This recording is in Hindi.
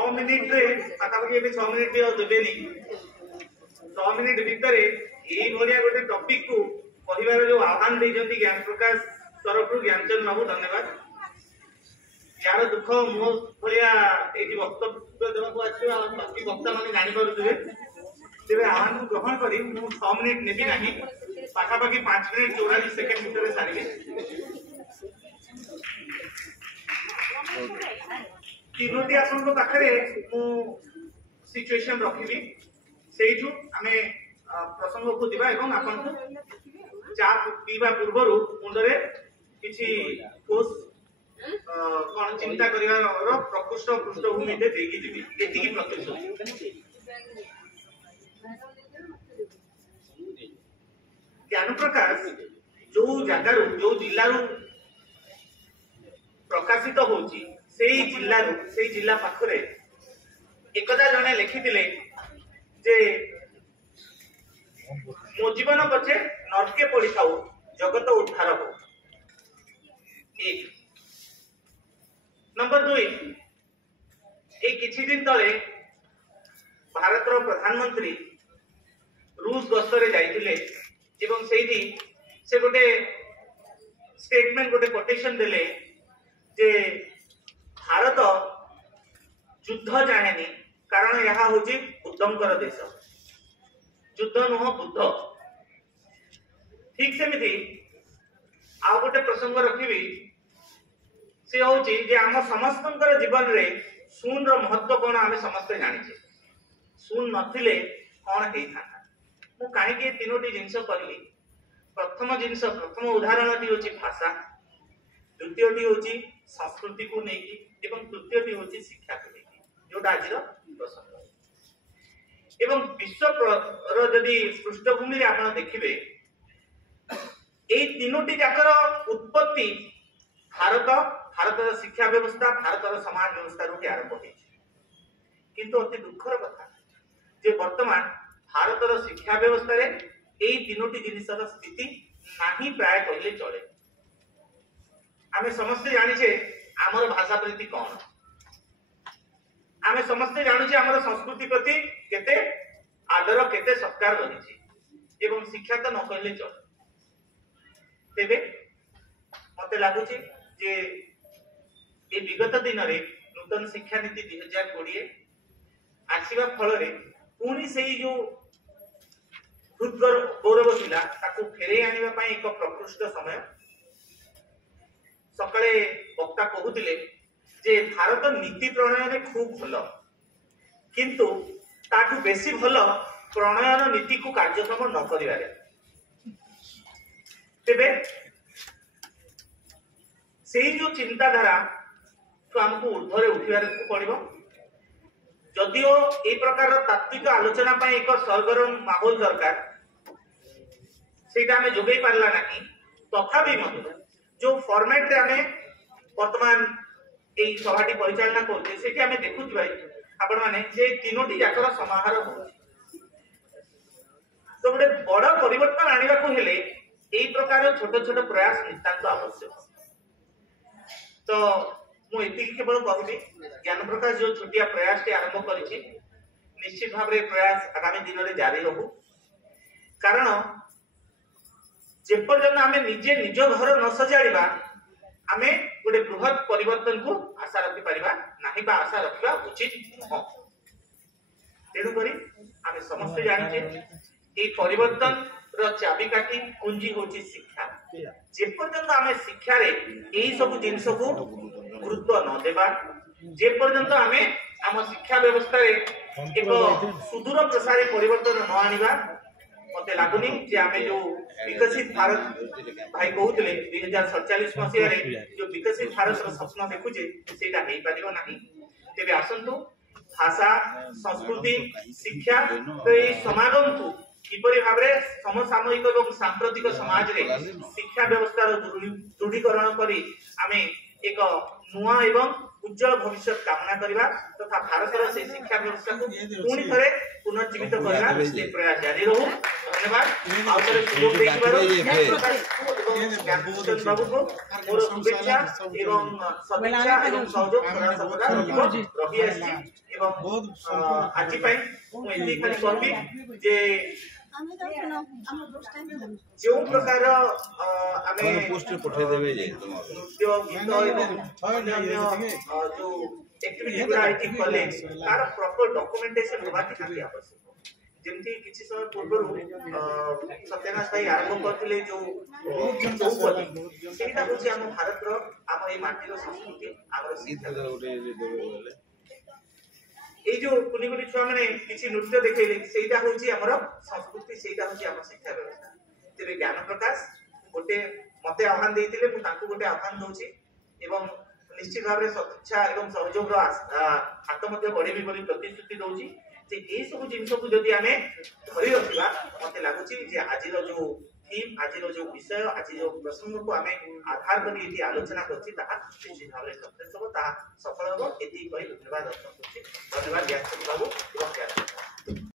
6 मिनिट रे पाखापाखि ए 6 मिनिट भी देबेनी 6 मिनिट भितर यही भलिया गोटे टॉपिक को कहिबार जो आह्वान देइजंती ज्ञान प्रकाश तरफ ज्ञानचंद बाबू धन्यवाद। यार दुख मो भलिया एटी वक्तव्य देवाक आछिबा बाकी वक्ता माने जानि पारुथिबे तेरे आह्वान को ग्रहण करी मु 6 मिनिट नेबी नाही पाखापाखि 5 मिनिट 44 सेकेंड भितर सारिबे। तीनोटी आपन पाखे मु सिचुएशन रखिबी सेइठु आमे प्रसंग को दिबा एवं आपन को चा पीबा पूर्वरु मुंडरे किछि कोर्स कोन चिंता करिवार प्रकृष्ट पृष्ठभूमि दे देगी दिबी एतिकी प्रतिशत ज्ञान प्रकाश जो जगार जो जिल्लारू प्रकाशित होची से जिला पाखरे एकदा जने लिखिथिले जे मो जीवन पछे नरके पड़ी थाउ जगत उद्धार हो। एक नंबर 2 ए किछि दिन तले भारत प्रधानमंत्री रूस गस्तरे जाइथिले एवं सेही से गोटे स्टेटमेंट गोटे कोटेशन देले जे भारत युद्ध जानेनी कारण यह हूँ बुद्धंकर देश युद्ध नुह बुद्ध। ठीक सेमिति आ गोटे प्रसंग रखिबी से हूँ जे आम समस्तंकर जीवन रे शून रो महत्व कौन आम समस्त जानिछे शून नथिले कौन हेइथा मु काहे तीनोटी जिंस करली। प्रथम उदाहरणटी होची भाषा, द्वितीयटी होची संस्कृति को नेकी एवं तृतीयटी होची शिक्षा को नेकी जोटा आज प्रसंग एवं विश्व जदि पृष्ठभूमि रे आपण देखिबे एई तीनोटी जाकर उत्पत्ति भारतर शिक्षा व्यवस्था भारतर समाज व्यवस्था रू आरंभ होइछि। किंतु अति दुखर कथा जे वर्तमान भारतर शिक्षा व्यवस्था रे एई तीनोटी जिनिसर स्थिति नाही प्राय कहले चले। आमे समस्त जानिछे आमर भाषा प्रति कौन आमे समस्त जानुछे आमर संस्कृति प्रति केते आदर केते सत्कार रहिछि एवं शिक्षा तो न कहले चले। तेबे मते लागुछि जे ए विगत दिन रे नूतन शिक्षा नीति 2020 आसीबा फल रे पुनी सेही जो गौरव थिला ताकू फेरे आनिबा पई एक प्रकृष्ट समय सकाळे वक्ता कहूतिले जे भारत नीति प्रणयन में खूब भल किंतु ताठू बेसी भल प्रणयन नीति को कार्यक्रम न करिवारे। तेबे सेही जो चिंताधारा तो हमको ऊर्ध्वरे उठिबार पड़िबो। जदिओ ए प्रकार तात्विक आलोचना पाई एक सरगरम माहौल दरकार सेटा हमें जोगई पारला नाही तथापि मते जो फॉर्मेट रे हमें वर्तमान एई सभाटी परिचालना करते सेठी हमें देखुछ भाई आपण माने जे तीनोटी जाकर समाहार हो तो गोटे बड़ परिवर्तन आनिबा को हेले एई प्रकार छोट छोट प्रयास नितांत आवश्यक। तो मु एति केवल कहबी ज्ञान प्रकाश जो छोटिया प्रयास टे आरंभ करिछि निश्चित भाव रे प्रयास आगामी दिन रे जारी रहू कारण जे पर्यंत आमे निजे निज घर न सजाड़िबा आमे गोटे बृहत परिवर्तन को आशा रखि परिबा नाही बा आशा रखिबा उचित नुह। तेणु करी आमे समस्त जानिछे ए परिवर्तन रो चाबिकाठी कुंजी होची शिक्षा। जे पर्यंत आमे शिक्षा रे एई सब जिंस को गुरुत्व न देबा जे पर्यंत आमे आम शिक्षा व्यवस्था रे एक सुदूर प्रसारी परिवर्तन न आनिबा मते लागुनी जे आमे जो विकसित भारत भाई कहउतले 2047 मसिया रे जो विकसित भारत रो सपना देखुजे सेटा हेई पारिबो नाही। तेबे आसंतु भाषा संस्कृति शिक्षा तो ए समागम को किपरि भाबरे समसामयिक एवं सांप्रतिक समाज रे शिक्षा व्यवस्था रो दृढ़ीकरण करी आमे एक नुआ एवं उज्जवल भविष्य कामना करवा तथा भारतर से शिक्षा व्यवस्था को पुणी थे पुनर्जीवित करवा से प्रयास जारी रहू। धन्यवाद। आउथरे सुयोग देखिबारो ज्ञानभूषण बाबू को मोर शुभेच्छा एवं सदिच्छा एवं सहयोग सदा सर्वदा रही आछि एवं आज पई मु एति खाली कहबी जे जो प्रकार आमे पोस्ट पठे देबे जे नृत्य गीत एवं अन्य जो एक्टिविटी गुरा आईटी कॉलेज तार प्रॉपर डॉक्यूमेंटेशन होबा निहाती आवश्यक। जेमती किछि समय पूर्व सत्यनारायण भाई आरंभ करथिले जो चौपदी सेटा होछि हम भारत रो हम ए माटीर संस्कृति आगर गीत गोटे देबे बोले ए जो कुनी कुनी छुआ माने किछि नृत्य देखैले सेटा होछि हमर संस्कृति सेटा होछि हमर शिक्षा व्यवस्था। तेबे ज्ञान प्रकाश गोटे मते आह्वान देइतिले मु तांको गोटे आह्वान दउछि एवं निश्चित भाव में सदिच्छा एवं सहयोग हाथ मध्य बढ़ेबी बोली प्रतिश्रुति दउछि जे ए सब जिंस को जदि आमे धरि रखिबा मते लागुछि जे आजिर जो थीम आजिर जो विषय आज जो प्रसंग को आमे आधार करी एति आलोचना करछि ता निश्चित भाव में सक्सेस हो ता सफल हो एति कहि धन्यवाद अर्पण करछि। धन्यवाद ज्ञान बाबू।